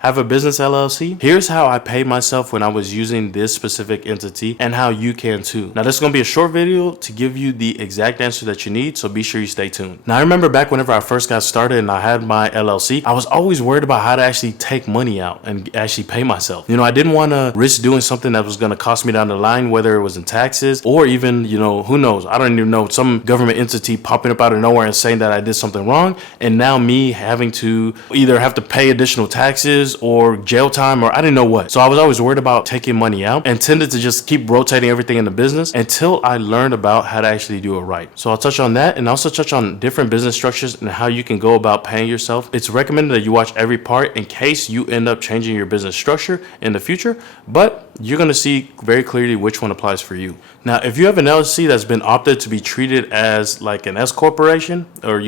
Have a business LLC? Here's how I paid myself when I was using this specific entity and how you can too. Now this is going to be a short video to give you the exact answer that you need, so be sure you stay tuned. Now I remember back whenever I first got started and I had my LLC, I was always worried about how to actually take money out and actually pay myself. I didn't want to risk doing something that was going to cost me down the line, whether it was in taxes or even, who knows, I don't even know, some government entity popping up out of nowhere and saying that I did something wrong, and now me having to either have to pay additional taxes or jail time or I didn't know what. So I was always worried about taking money out and tended to just keep rotating everything in the business until I learned about how to actually do it right. So I'll touch on that and also touch on different business structures and how you can go about paying yourself. It's recommended that you watch every part in case you end up changing your business structure in the future, but you're going to see very clearly which one applies for you. Now, if you have an LLC that's been opted to be treated as like an S corporation or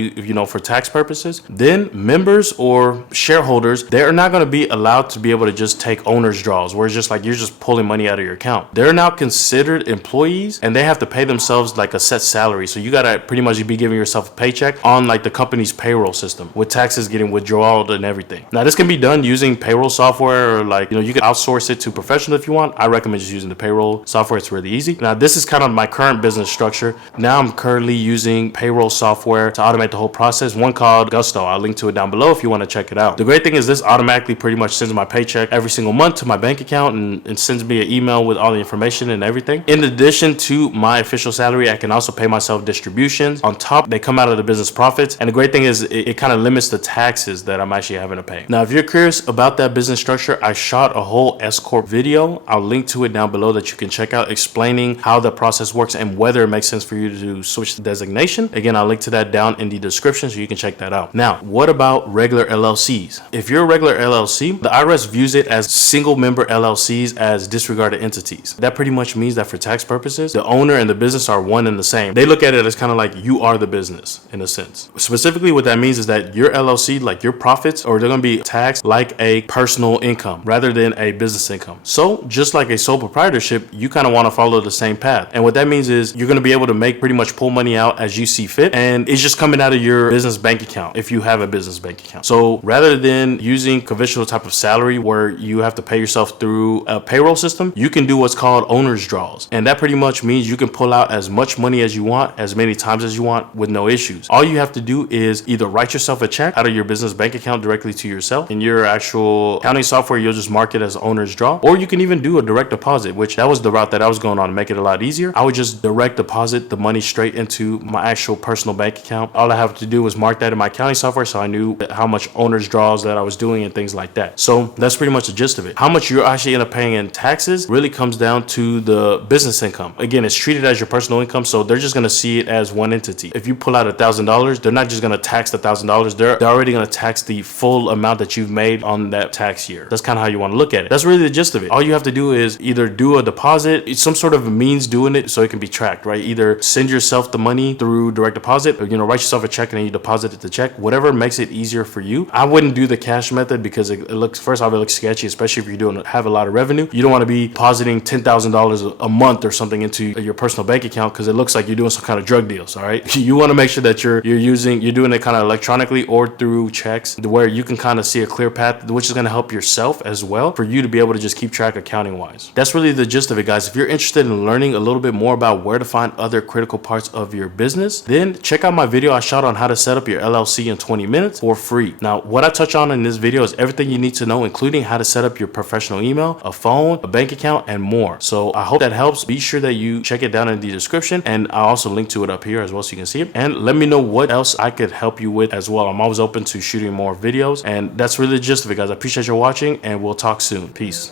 for tax purposes, then members or shareholders, they're not going to be allowed to be able to just take owner's draws where it's just like you're just pulling money out of your account. They're now considered employees and they have to pay themselves like a set salary. So you got to pretty much be giving yourself a paycheck on like the company's payroll system with taxes getting withdrawal and everything. Now, this can be done using payroll software or you can outsource it to professional if you want. I recommend just using the payroll software. It's really easy. Now, this is kind of my current business structure. Now I'm currently using payroll software to automate the whole process, one called Gusto. I'll link to it down below if you want to check it out. The great thing is this automatically pretty much sends my paycheck every single month to my bank account and sends me an email with all the information and everything. In addition to my official salary, I can also pay myself distributions. On top, they come out of the business profits. And the great thing is it kind of limits the taxes that I'm actually having to pay. Now, if you're curious about that business structure, I shot a whole S-Corp video. I'll link to it down below that you can check out, explaining how the process works and whether it makes sense for you to switch the designation. Again, I'll link to that down in the description so you can check that out. Now, what about regular LLCs? If you're a regular LLC, the IRS views it as single member LLCs as disregarded entities. That pretty much means that for tax purposes, the owner and the business are one and the same. They look at it as kind of like you are the business in a sense. Specifically, what that means is that your LLC, like your profits, or they're going to be taxed like a personal income rather than a business income. So just like a sole proprietorship, you kind of want to follow the same path. And what that means is you're going to be able to pretty much pull money out as you see fit. And it's just coming out of your business bank account if you have a business bank account. So rather than using conventional type of salary where you have to pay yourself through a payroll system, you can do what's called owner's draws. And that pretty much means you can pull out as much money as you want, as many times as you want with no issues. All you have to do is either write yourself a check out of your business bank account directly to yourself. In your actual accounting software, you'll just mark it as owner's draw. Or you can even do a direct deposit, which that was the route that I was going on to make it a lot easier. I would just direct deposit the money straight into my actual personal bank account. All I have to do was mark that in my accounting software so I knew how much owner's draws that I was doing and things like that. So that's pretty much the gist of it. How much you actually end up paying in taxes really comes down to the business income. Again, it's treated as your personal income, so they're just going to see it as one entity. If you pull out $1,000, they're not just going to tax the $1,000. They're already going to tax the full amount that you've made on that tax year. That's kind of how you want to look at it. That's really the gist of it. All you have to do is either do a deposit, it's some sort of means doing it so it can be tracked, right? Either send yourself the money through direct deposit or, write yourself a check and then you deposit it to check, whatever makes it easier for you. I wouldn't do the cash method because it looks, first off, it looks sketchy, especially if you're have a lot of revenue. You don't want to be depositing $10,000 a month or something into your personal bank account because it looks like you're doing some kind of drug deals, all right? You want to make sure that you're doing it kind of electronically or through checks where you can kind of see a clear path, which is going to help yourself as well for you to be able to just keep track accounting wise. That's really the gist of it, guys. If you're interested in learning a little bit more about where to find other critical parts of your business, then check out my video I shot on how to set up your LLC in 20 minutes for free. Now, what I touch on in this video is everything you need to know, including how to set up your professional email, a phone, a bank account, and more. So I hope that helps. Be sure that you check it down in the description, and I'll also link to it up here as well so you can see it. And let me know what else I could help you with as well. I'm always open to shooting more videos, and that's really the gist of it, guys. I appreciate you watching, and we'll talk soon. Peace.